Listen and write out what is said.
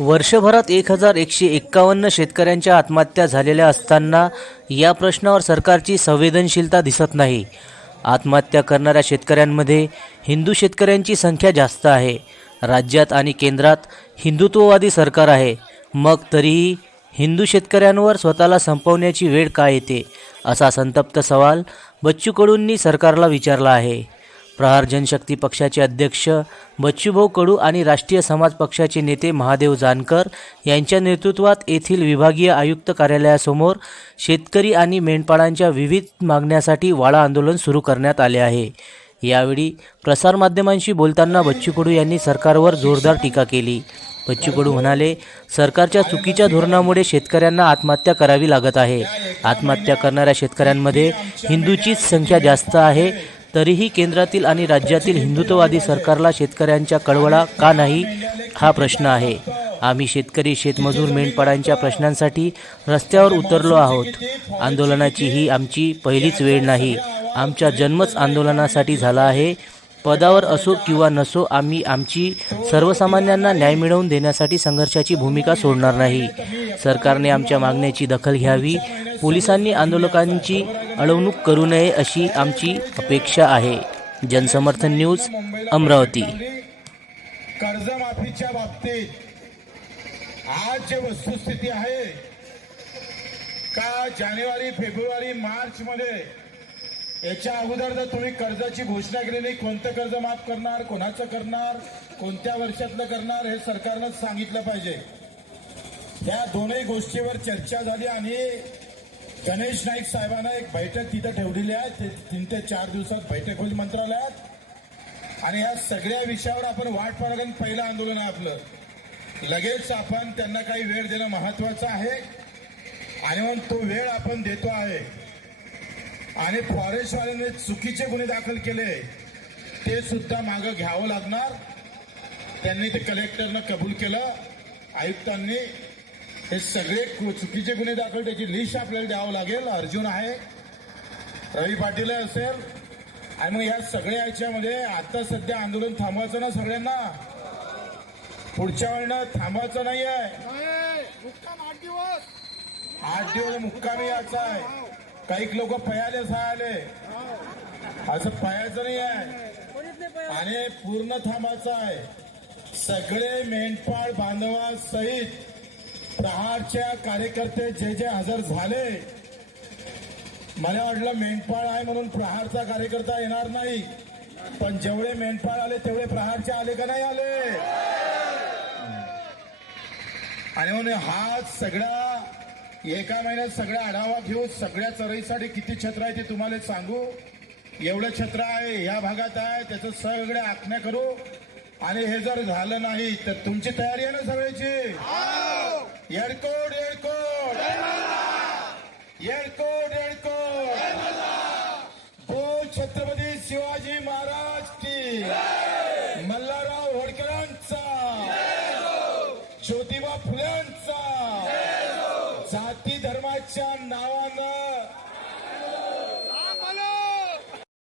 वर्षभरात एक हजार एकशे एक्कावन्न शेतकऱ्यांच्या आत्महत्या झालेल्या असताना या प्रश्नावर सरकारची संवेदनशीलता दिसत नाही. आत्महत्या करणाऱ्या शेतकऱ्यांमध्ये हिंदू शेतकऱ्यांची संख्या जास्त आहे. राज्यात आणि केंद्रात हिंदुत्ववादी सरकार आहे. मग तरीही हिंदू शेतकऱ्यांवर स्वतःला संपवण्याची वेळ का येते? असा संतप्त सवाल बच्चू कडूंनी सरकारला विचारला आहे. प्रहार जनशक्ती पक्षाचे अध्यक्ष बच्चूभाऊ कडू आणि राष्ट्रीय समाज पक्षाचे नेते महादेव जानकर यांच्या नेतृत्वात येथील विभागीय आयुक्त कार्यालयासमोर शेतकरी आणि मेंढपाळांच्या विविध मागण्यासाठी वाडा आंदोलन सुरू करण्यात आले आहे. यावेळी प्रसारमाध्यमांशी बोलताना बच्चू कडू यांनी सरकारवर जोरदार टीका केली. बच्चू कडू म्हणाले सरकारच्या चुकीच्या धोरणामुळे शेतकऱ्यांना आत्महत्या करावी लागत आहे. आत्महत्या करणाऱ्या शेतकऱ्यांमध्ये हिंदूचीच संख्या जास्त आहे. तरीही केंद्रातील आणि राज्यातील हिंदुत्ववादी सरकारला शेतकऱ्यांच्या कळवळा का नाही हा प्रश्न आहे. आम्ही शेतकरी शेतमजूर मेंढपाळांच्या प्रश्नांसाठी रस्त्यावर उतरलो आहोत. आंदोलनाची ही आमची पहिलीच वेळ नाही. आमचा जन्मच आंदोलनासाठी झाला आहे. पदावर असो किंवा नसो आम्ही आमची सर्वसामान्यांना न्याय मिळवून देण्यासाठी संघर्षाची भूमिका सोडणार नाही. सरकारने आमच्या मागण्याची दखल घ्यावी. पोलिसांनी आंदोलकांची अडवणूक करू नये अशी आमची अपेक्षा आहे. जनसमर्थन न्यूज अमरावती. कर्जमाफीच्या बाबतीत आज जे वस्तुस्थिती आहे का जानेवारी फेब्रुवारी मार्च मध्ये याच्या अगोदर जर तुम्ही कर्जाची घोषणा केली नाही कोणतं कर्ज माफ करणार कोणाचं करणार कोणत्या वर्षातलं करणार हे सरकारनं सांगितलं पाहिजे. या दोन्ही गोष्टीवर चर्चा झाली आणि गणेश नाईक साहेबांना एक बैठक तिथं ठेवलेली आहे. ते तीन ते चार दिवसात बैठक होईल मंत्रालयात. आणि या सगळ्या विषयावर आपण वाट पाहणार पहिलं आंदोलन आहे आपलं. लगेच आपण त्यांना काही वेळ देणं महत्वाचं आहे. आणि मग तो वेळ आपण देतो आहे. आणि फॉरेस्टवाल्यांनी चुकीचे गुन्हे दाखल केले. ते सुद्धा मागं घ्यावं लागणार. त्यांनी ते कलेक्टरनं कबूल केलं. आयुक्तांनी हे सगळे कु- चुकीचे गुन्हे दाखल त्याची लिस्ट आपल्याला द्यावं लागेल. अर्जुन आहे. रवी पाटील असेल. आणि मग या सगळ्या याच्यामध्ये आता सध्या आंदोलन थांबवायचं ना सगळ्यांना? पुढच्या वेळेला थांबवायचं नाही आहे आठ दिवस मुक्कामी याचा आहे. काही लोक पयाले सहाले असं पयाचं नाही आहे आणि पूर्ण थांबायचं आहे. सगळे मेंढपाळ बांधवासहित दहाच्या कार्यकर्ते जे जे हजर झाले. मला वाटलं मेंढपाळ आहे म्हणून प्रहारचा कार्यकर्ता येणार नाही. पण जेवढे मेंढपाळ आले तेवढे प्रहारचे आले का नाही आले? आणि म्हणून हा सगळा एका महिन्यात सगळा आढावा घेऊ सगळ्या चरईसाठी किती छत्र आहे ते तुम्हाला सांगू? एवढं छत्र आहे या भागात आहे त्याचं सगळ्या आखण्या करू. आणि हे जर झालं नाही तर तुमची तयारी आहे ना सगळ्याची? येडकोड येडकोड. येडकोड येडकोड. बोल छत्रपती शिवाजी महाराज की. मल्हारराव होडकरांचा ज्योतिबा फुल्यांचा. जाती धर्माच्या नावानं